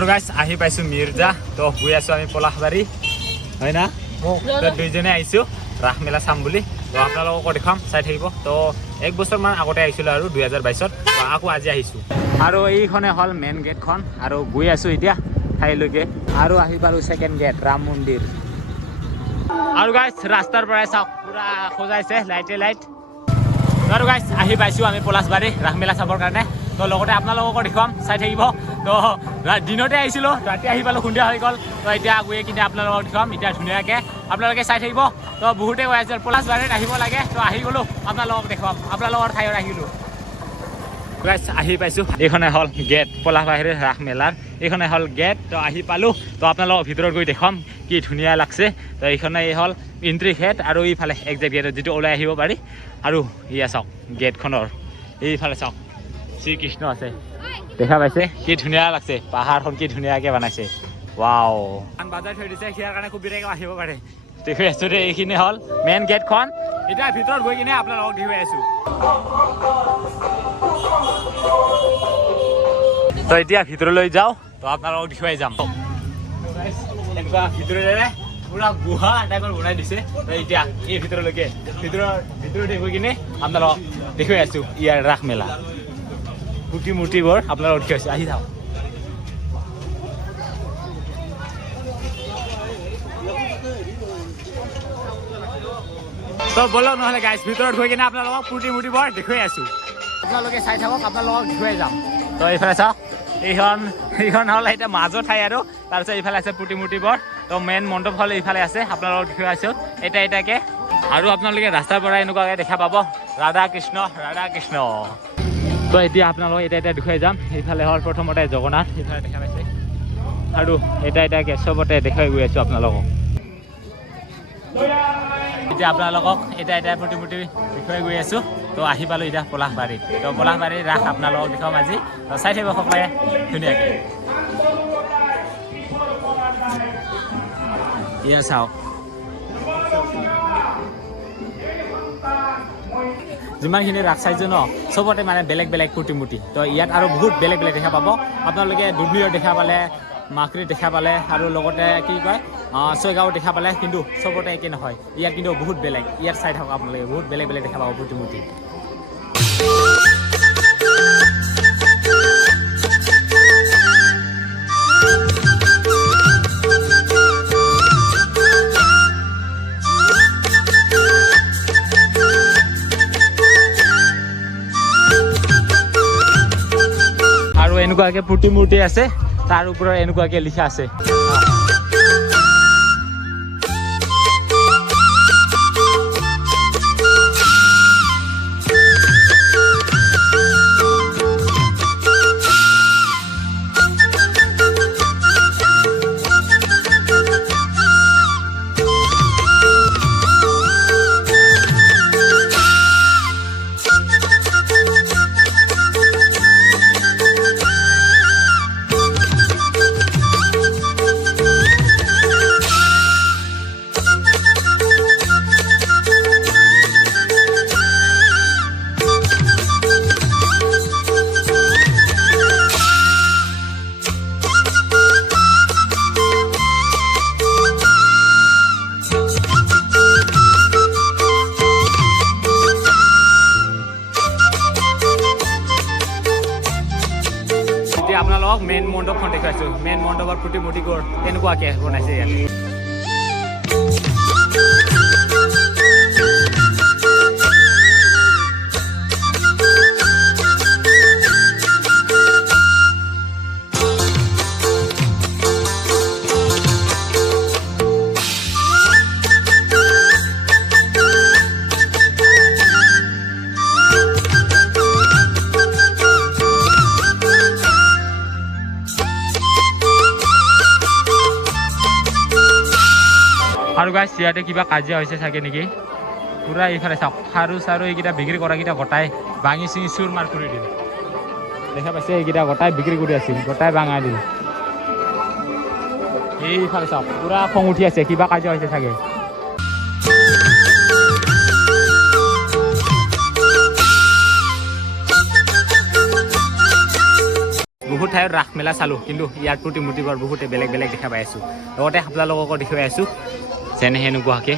আৰু গাইছ আহি পাইছোঁ মিৰ্জা তো গৈ আছোঁ আমি পলাশবাৰী হয় না তো দুইজনে আহিছোঁ ৰাস মেলা চাম বুলি তো আপোনালোকক দেখুৱাম চাই থাকিব তো এক বছৰমান আগতে আহিছিলোঁ আৰু 2022ত তো আকৌ আজি আহিছোঁ আৰু এইখনে হ'ল মেইন গেটখন আৰু গৈ আছোঁ এতিয়া ঠাইলৈকে আৰু আহি পালোঁ ছেকেণ্ড গেট ৰাম মন্দিৰ আৰু গাইছ ৰাস্তাৰ পৰাই চাওক পুৰা সজাইছে লাইট আৰু গাইছ আহি পাইছোঁ আমি পলাশবাৰী ৰাস মেলা চাবৰ কাৰণে তো লগতে আপোনালোকক দেখুৱাম চাই থাকিব তো দিনতে আহিছিলোঁ ৰাতি আহি পালোঁ সন্ধিয়া হৈ গ'ল তো এতিয়া গৈ কিনে আপোনালোকক দেখুৱাম এতিয়া ধুনীয়াকৈ আপোনালোকে চাই থাকিব তো বহুতে কৈ আছে পলাশবাৰীত আহিব লাগে তো আহি গ'লোঁ আপোনালোকক দেখুৱাম আপোনালোকৰ ঠাইত আহিলোঁ গাইছ আহি পাইছোঁ এইখনে হ'ল গেট পলাশবাৰীৰ ৰাস মেলাৰ এইখনে হ'ল গেট তো আহি পালোঁ তো আপোনালোকক ভিতৰত গৈ দেখুৱাম কি ধুনীয়া লাগছে তো এইখনে হ'ল এণ্ট্ৰি গেট আৰু এইফালে একজেক্ট গেটত যিটো ওলাই আহিব পাৰি আৰু ইয়া চাওক গেটখনৰ এইফালে চাওক শ্ৰীকৃষ্ণ আছে দেখা পাইছে কি ধুনীয়া লাগছে পাহাৰখন কি ধুনীয়াকৈ বনাইছে ৱাও বাজাৰ থৈ দিছে সিয়াৰ কাৰণে খুব বিৰাকে আহিব পাৰে দেখুৱাই আছোঁ দেই এইখিনি হ'ল মেইন গেটখন এতিয়া ভিতৰত গৈ কিনে আপোনালোকক দেখুৱাই আছোঁ তো এতিয়া ভিতৰলৈ যাওঁ তো আপোনালোকক দেখুৱাই যাম এনেকুৱা ভিতৰলৈ পুৰা গুহা টাইপৰ বনাই দিছে তো এতিয়া এই ভিতৰলৈকে ভিতৰতে গৈ কিনে আপোনালোকক দেখুৱাই আছোঁ ইয়াৰ ৰাস মেলা মূৰ্তিবোৰ আপোনালোকক দেখুৱাইছোঁ আহি যাওক তো বলক নহ'লে গাইছ ভিতৰত গৈ কিনে আপোনালোকক মূৰ্তিবোৰ দেখুৱাই আছোঁ আপোনালোকে চাই থাকক আপোনালোকক দেখুৱাই যাম তো এইফালে চাওক এইখন হ'ল এতিয়া মাজৰ ঠাই আৰু তাৰপিছত এইফালে আছে মূৰ্তিবোৰ তো মেইন মণ্ডপ হ'ল এইফালে আছে আপোনালোকক দেখুৱাই আছোঁ এটাকে আৰু আপোনালোকে ৰাস্তাৰ পৰা এনেকুৱাকৈ দেখা পাব ৰাধা কৃষ্ণ তো এতিয়া আপোনালোকক এটা দেখুৱাই যাম এইফালে হ'ল প্ৰথমতে জগন্নাথ এইফালে দেখা পাইছে আৰু এটাকে চবতে দেখুৱাই গৈ আছোঁ আপোনালোকক এতিয়া আপোনালোকক এটা প্ৰতিমূৰ্তি দেখুৱাই গৈ আছোঁ তো আহি পালোঁ এতিয়া পলাশবাৰীত তো পলাশবাৰীৰ ৰাস আপোনালোকক দেখুৱাম আজি তো চাই থাকিব সকলোৱে ধুনীয়াকৈ এয়া চাওক যিমানখিনি ৰাস চাইছোঁ ন চবতে মানে বেলেগ প্ৰতিমূৰ্তি তো ইয়াত আৰু বহুত বেলেগ দেখা পাব আপোনালোকে দুধনৈৰ দেখা পালে মাকৰিত দেখা পালে আৰু লগতে কি কয় ছয়গাঁও দেখা পালে কিন্তু চবতে একে নহয় ইয়াত কিন্তু বহুত বেলেগ ইয়াত চাই থাকক আপোনালোকে বহুত বেলেগ দেখা পাব প্ৰতিমূৰ্তি আৰু এনেকুৱাকৈ প্ৰতিমূৰ্তি আছে তাৰ ওপৰত এনেকুৱাকৈ লিখা আছে আপোনালোকক মেইন মণ্ডপখন দেখুৱাইছোঁ মেইন মণ্ডপৰ প্ৰতিমূৰ্তিবোৰ তেনেকুৱাকৈ বনাইছে ইয়াত আৰু গাইছ ইয়াতে কিবা কাজিয়া হৈছে চাগে নেকি পুৰা এইফালে চাওক সাৰু এইকেইটা বিক্ৰী কৰাকেইটা গোটাই ভাঙি চিঙি চুৰ মাৰ কৰি দিল দেখা পাইছে এইকেইটা গোটাই বিক্ৰী কৰি আছিল গোটাই ভাঙাই দিল এইফালে চাওক পুৰা খং উঠি আছে কিবা কাজিয়া হৈছে চাগে বহুত ঠাইত ৰাস মেলা চালোঁ কিন্তু ইয়াত প্ৰতিমূৰ্তিবোৰ বহুতে বেলেগ বেলেগ দেখা পাই আছোঁ লগতে আপোনালোককো দেখুৱাই আছোঁ যেনে সেনেকুৱাকৈ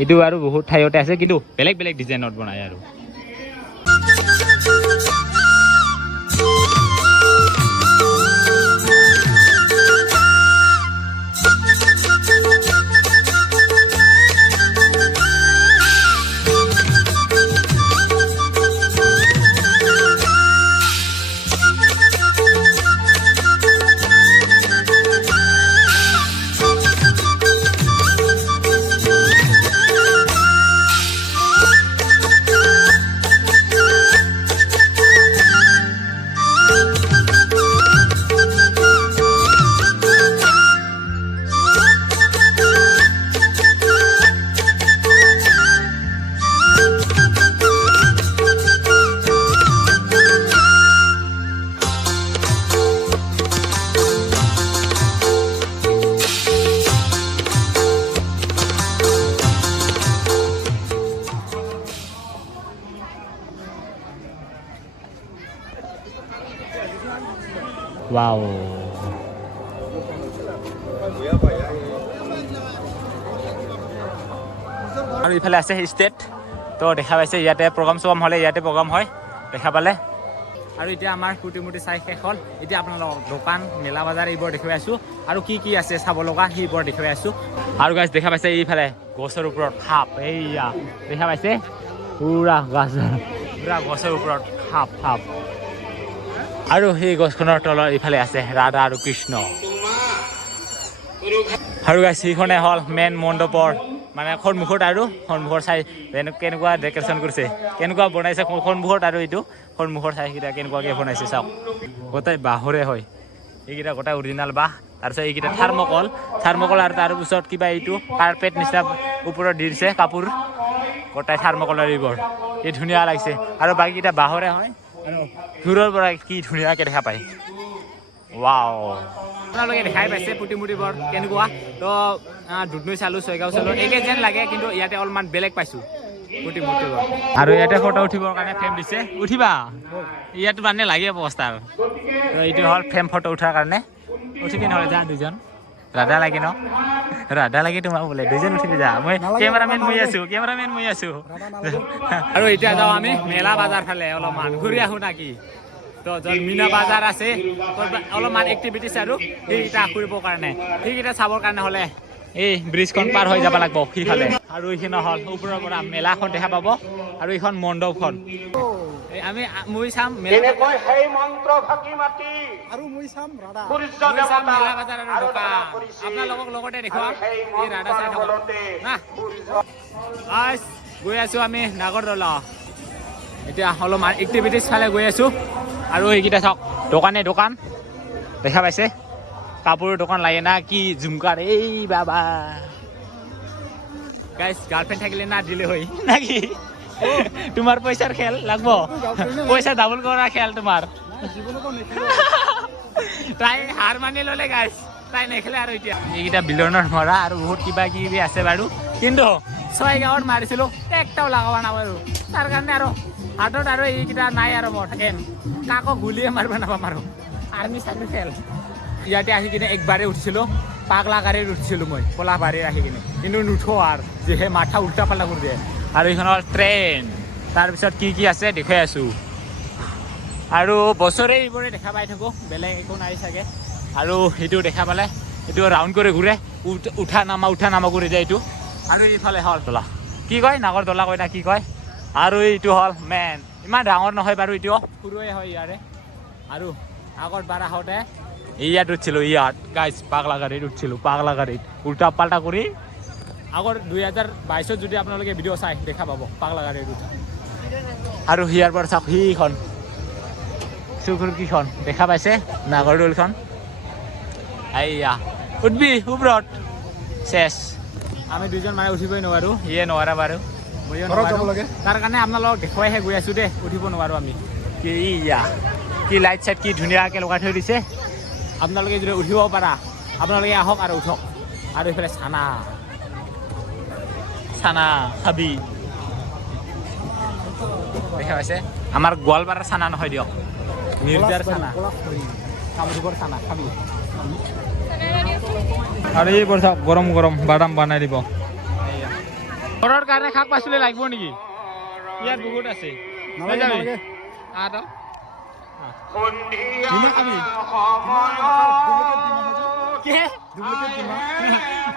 এইটো আৰু বহুত ঠাইতে আছে কিন্তু বেলেগ বেলেগ ডিজাইনত বনায় আৰু Wow. আৰু ইফালে আছে ষ্টেট তো দেখা পাইছে ইয়াতে প্ৰগ্ৰাম চগ্ৰাম হ'লে ইয়াতে প্ৰগ্ৰাম হয় দেখা পালে আৰু এতিয়া আমাৰ প্ৰতিমূৰ্তি চাই শেষ হ'ল এতিয়া আপোনালোকক দোকান মেলা বজাৰ এইবোৰ দেখুৱাই আছোঁ আৰু কি আছে চাব লগা সেইবোৰ দেখুৱাই আছোঁ আৰু গাছ দেখা পাইছে এইফালে গছৰ ওপৰত সাপ এইয়া দেখা পাইছে পুৰা গছৰ ওপৰত সাপ আৰু সেই গছখনৰ তলত ইফালে আছে ৰাধা আৰু কৃষ্ণ আৰু গাইছ সেইখনে হ'ল মেইন মণ্ডপৰ মানে সন্মুখত আৰু সন্মুখৰ চাই কেনেকুৱা ডেকৰেশ্যন কৰিছে কেনেকুৱা বনাইছে সন্মুখত আৰু এইটো সন্মুখৰ চাইকেইটা কেনেকুৱাকৈ বনাইছে চাওক গোটেই বাঁহৰে হয় এইকেইটা গোটেই অৰিজিনেল বাঁহ তাৰপিছত এইকেইটা থাৰ্মকল আৰু তাৰ পিছত কিবা এইটো কাৰ্পেট নিচিনা ওপৰত দি দিছে কাপোৰ গোটেই থাৰ্মকলৰ এইবোৰ এই ধুনীয়া লাগিছে আৰু বাকীকেইটা বাঁহৰে হয় আৰু দূৰৰ পৰা কি ধুনীয়াকৈ দেখা পায় ৱাও আপোনালোকে দেখাই পাইছে প্ৰতিমূৰ্তিবোৰ কেনেকুৱা তো দুধনৈ চালোঁ ছয়গাঁও চালোঁ একে যেন লাগে কিন্তু ইয়াতে অলপমান বেলেগ পাইছোঁ প্ৰতিমূৰ্তিবোৰ আৰু ইয়াতে ফটো উঠিবৰ কাৰণে ফ্ৰেম দিছে উঠিবা ইয়াত মানে লাগে অৱস্থাৰ তো এইটো হ'ল ফ্ৰেম ফটো উঠাৰ কাৰণে উঠিবি নহ'লে যা দুজন ৰাধা লাগে ন ৰাধা লাগে তোমাক বোলে দুজন উঠিবি যা মই কেমেৰামেন মই আছোঁ আৰু এতিয়া যাওঁ আমি মেলা বজাৰ ফালে অলপমান ঘূৰি আহোঁ নাকি তো য'ত মীনা বজাৰ আছে অলপমান এক্টিভিটিছ আৰু সেইকেইটা কৰিবৰ কাৰণে সেইকেইটা চাবৰ কাৰণে হ'লে এই ব্ৰিজখন পাৰ হৈ যাব লাগিব সিফালে আৰু এইখিনি হ'ল ওপৰৰ পৰা মেলাখন দেখা পাব আৰু এইখন মণ্ডপখন আমি মই চাম মেলা বাজাৰ আৰু দোকান আপোনালোকক লগতে দেখুৱাম এই ৰাধা চাই থাকক না গৈ আছোঁ আমি নাগৰদলা এতিয়া অলপমান এক্টিভিটিছ ফালে গৈ আছোঁ আৰু এইকেইটা চাওক দোকান দেখা পাইছে কাপোৰৰ দোকান লাগে না কি ঝুমকাৰ এই বাবা গাইছ গাৰ্লফ্ৰেণ্ড থাকিলে না দিলে হয় নাকি তোমাৰ পইচাৰ খেল লাগব পইচা ডাবল কৰা খেল তোমাৰ তাই হাৰ মানি ল'লে গাইছ তাই নেখেলে আৰু এতিয়া এইকেইটা বিলনৰ মৰা আৰু বহুত কিবা কিবি আছে বাৰু কিন্তু ছয়গাঁৱত মাৰিছিলোঁ একটাও লগাব নাপাৰোঁ তাৰ কাৰণে আৰু হাতত আৰু এইকেইটা নাই আৰু মোৰ এম কাকো গুলিয়ে মাৰিব নাপাম আৰু আৰ্মি চাৰ্মি খেল ইয়াতে আহি কিনে একবাৰে উঠিছিলোঁ পাগলা গাড়ীত উঠিছিলোঁ মই পলাশবাৰীত আহি কিনে কিন্তু নুঠো আৰু যিহে মাথা উল্টা পাল্টা কৰি দিয়ে আৰু এইখন হ'ল ট্ৰেইন তাৰপিছত কি আছে দেখুৱাই আছোঁ আৰু বছৰে এইবোৰে দেখা পাই থাকোঁ বেলেগ একো নাই চাগে আৰু সেইটো দেখা পালে এইটো ৰাউণ্ড কৰি ঘূৰে উঠা নামা কৰি যায় এইটো আৰু এইফালে হ'ল দলা কি কয় নাগৰদলা কয় না কি কয় আৰু এইটো হ'ল মেইন ইমান ডাঙৰ নহয় বাৰু এইটো সৰুৱে হয় ইয়াৰে আৰু আগত বাৰ আহোঁতে ইয়াত উঠিছিলোঁ ইয়াত গাইজ পাগলা গাড়ীত উল্টা পাল্টা কৰি আগৰ 2022 যদি আপোনালোকে ভিডিঅ' চাই দেখা পাব পাগলা গাড়ীত উঠা আৰু ইয়াৰ পৰা চাওক সিখন চুকুৰকিখন দেখা পাইছে নাগৰদলখন এইয়া উঠবি ওপৰত চেছ আমি দুজন মানে উঠিবই নোৱাৰোঁ ইয়ে নোৱাৰা বাৰু ময়ো নোৱাৰোঁ তাৰ কাৰণে আপোনালোকক দেখুৱাইহে গৈ আছোঁ দেই উঠিব নোৱাৰোঁ আমি কি লাইট চাইট কি ধুনীয়াকৈ লগাই থৈ দিছে আপোনালোকে যদি উঠিব পাৰা আপোনালোকে আহক আৰু উঠক আৰু এইফালে চানা খাবি দেখা পাইছে আমাৰ গোৱালপাৰাৰ চানা নহয় দিয়ক মিৰ্জাৰ চানা কামৰূপৰ চানা খাবি আৰু এইবোৰ চাওক গৰম গৰম বাদাম বনাই দিব ঘৰৰ কাৰণে শাক পাচলি লাগিব নেকি ইয়াত বহুত আছে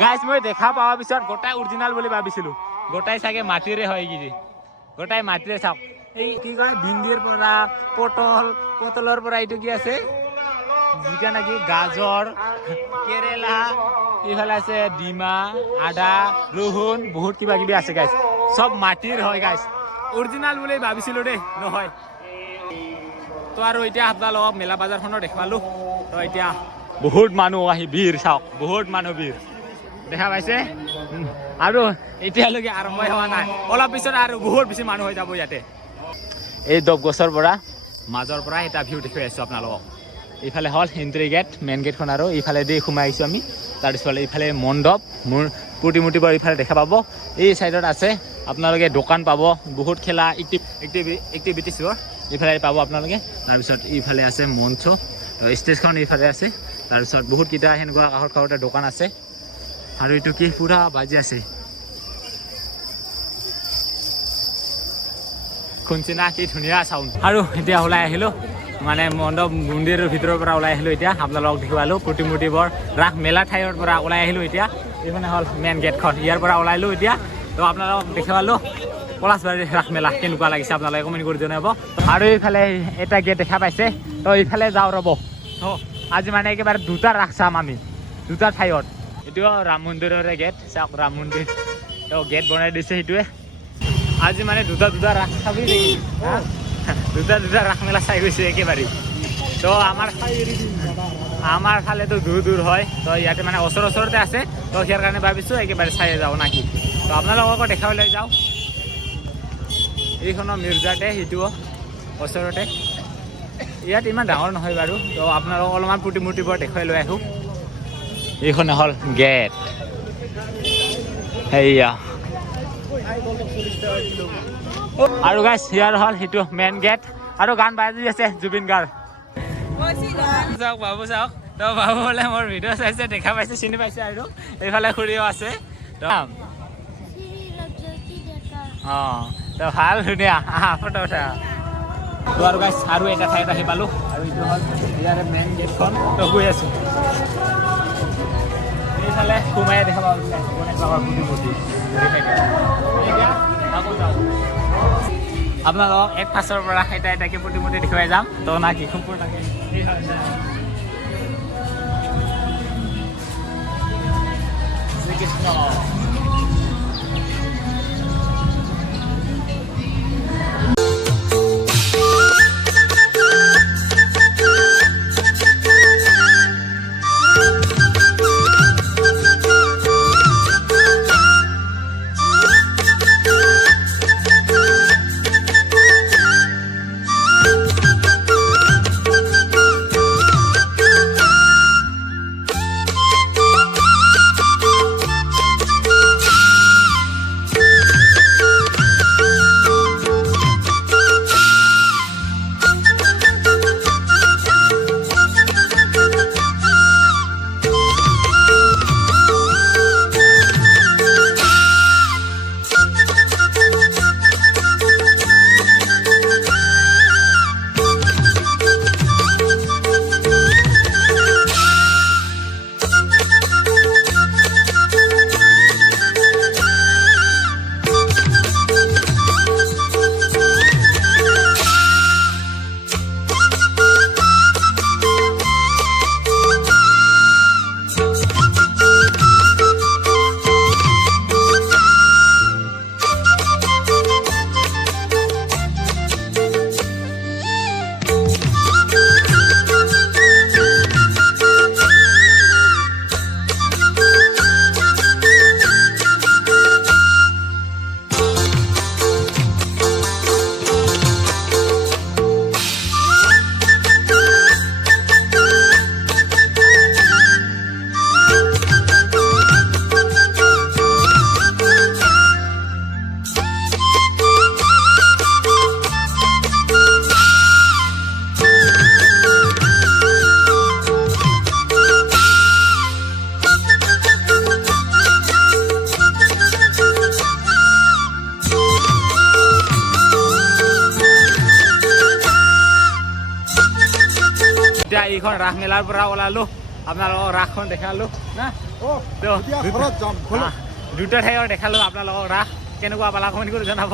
গাইছ মই দেখা পোৱাৰ পিছত গোটাই অৰিজিনেল বুলি ভাবিছিলো গোটাই চাগে মাটিৰে হয় কি গোটাই মাটিৰে চাওক এই কি কয় ভিন্দিৰ পৰা পটলৰ পৰা এইটো কি আছে যিটা নেকি গাজৰ কেৰেলা এইফালে আছে ডিমা আদা ৰহুন বহুত কিবা কিবি আছে গাইছ সব মাটিৰ হয় গাইছ অৰিজিনেল বুলি ভাবিছিলো দেই নহয় তো আৰু এতিয়া আপোনালোকক মেলা বজাৰখনৰ দেখালো তো এতিয়া বহুত মানুহ আহি ভিৰ চাওক বহুত মানুহ ভিৰ দেখা পাইছে আৰু এতিয়ালৈকে আৰম্ভই হোৱা নাই অলপ পিছত আৰু বহুত বেছি মানুহ হৈ যাব ইয়াতে এই দব গছৰ পৰা মাজৰ পৰা এটা ভিউ দেখুৱাই আছো আপোনালোকক এইফালে হ'ল এন্ট্ৰি গেট মেইন গেটখন আৰু এইফালে দি সোমাই আহিছোঁ আমি তাৰপিছত এইফালে মণ্ডপ মোৰ প্ৰতিমূৰ্তিবোৰ এইফালে দেখা পাব এই চাইডত আছে আপোনালোকে দোকান পাব বহুত খেলা এক্টিভিটিছবোৰ এইফালে পাব আপোনালোকে তাৰপিছত এইফালে আছে মঞ্চ ষ্টেজখন এইফালে আছে তাৰপিছত বহুতকেইটা সেনেকুৱা কাষতে দোকান আছে আৰু এইটো কি পুৰা বাজি আছে শুনছি না কি ধুনীয়া চাউণ্ড আৰু এতিয়া ওলাই আহিলোঁ মানে মণ্ডপ মন্দিৰৰ ভিতৰৰ পৰা ওলাই আহিলোঁ এতিয়া আপোনালোকক দেখুৱালোঁ প্ৰতিমূৰ্তিবোৰ ৰাস মেলা ঠাইৰ পৰা ওলাই আহিলোঁ এতিয়া এইখনে হ'ল মেইন গেটখন ইয়াৰ পৰা ওলাইলোঁ এতিয়া তো আপোনালোকক দেখুৱালোঁ পলাশবাৰীৰ ৰাস মেলা কেনেকুৱা লাগিছে আপোনালোকে কমেণ্ট কৰি জনাব আৰু এইফালে এটা গেট দেখা পাইছে তো এইফালে যাওঁ ৰ'ব তো আজি মানে একেবাৰে দুটা ৰাস চাম আমি দুটা ঠাইত এইটো ৰাম মন্দিৰৰে গেট চাওক ৰাম মন্দিৰ তো গেট বনাই দিছে সেইটোৱে আজি মানে দুটা ৰাস চাবি নেকি দুটা ৰাস মেলা চাই গৈছে একেবাৰে তো আমাৰ ফালেতো দূৰ হয় তো ইয়াতে মানে ওচৰতে আছে তো ইয়াৰ কাৰণে ভাবিছোঁ একেবাৰে চাই যাওঁ নাকি তো আপোনালোককো দেখাবলৈ লৈ যাওঁ এইখনৰ মিৰ্জাতে সেইটোও ওচৰতে ইয়াত ইমান ডাঙৰ নহয় বাৰু তো আপোনালোকক অলপমান প্ৰতিমূৰ্তিবোৰ দেখুৱাই লৈ আহোঁ এইখনে হ'ল গেট সেয়া আৰু গাইছ ইয়াৰ হ'ল সেইটো মেইন গেট আৰু গান বাজি আছে জুবিন গাৰ্গ চাওক বাবু চাওক তো বাবু বোলে মোৰ ভিডিঅ' চাইছে দেখা পাইছে চিনি পাইছে আৰু এইফালে খুৰীও আছে অঁ তো ভাল ধুনীয়া ফটো উঠা তো আৰু গাইছ আৰু এটা ঠাইত আহি পালোঁ আৰু এইটো হ'ল ইয়াৰে মেইন গেটখন তো গৈ আছোঁ এইফালে সোমাই দেখা পাব আপোনালোকক এক পাছৰ পৰা এটাকে প্ৰতিমূৰ্তি দেখুৱাই যাম তো নাকি সম্পূৰ্ণকে শ্ৰীকৃষ্ণ এতিয়া এইখন ৰাস মেলাৰ পৰা ওলালোঁ আপোনালোকক ৰাসখন দেখালোঁ না দুটা ঠাইৰ দেখালোঁ আপোনালোকক ৰাস কেনেকুৱা পালা কমেণ্ট কৰি জনাব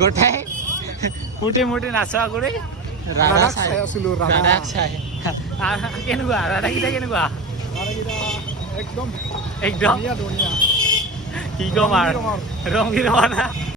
গোটাই মূৰ্তি নাচোৱা কৰি ৰাধা চাই আছিলোঁ ৰাধাক চাই কেনেকুৱা ৰাধাকেইটা কেনেকুৱা একদম কি ক'ম আৰু ৰং বিৰঙা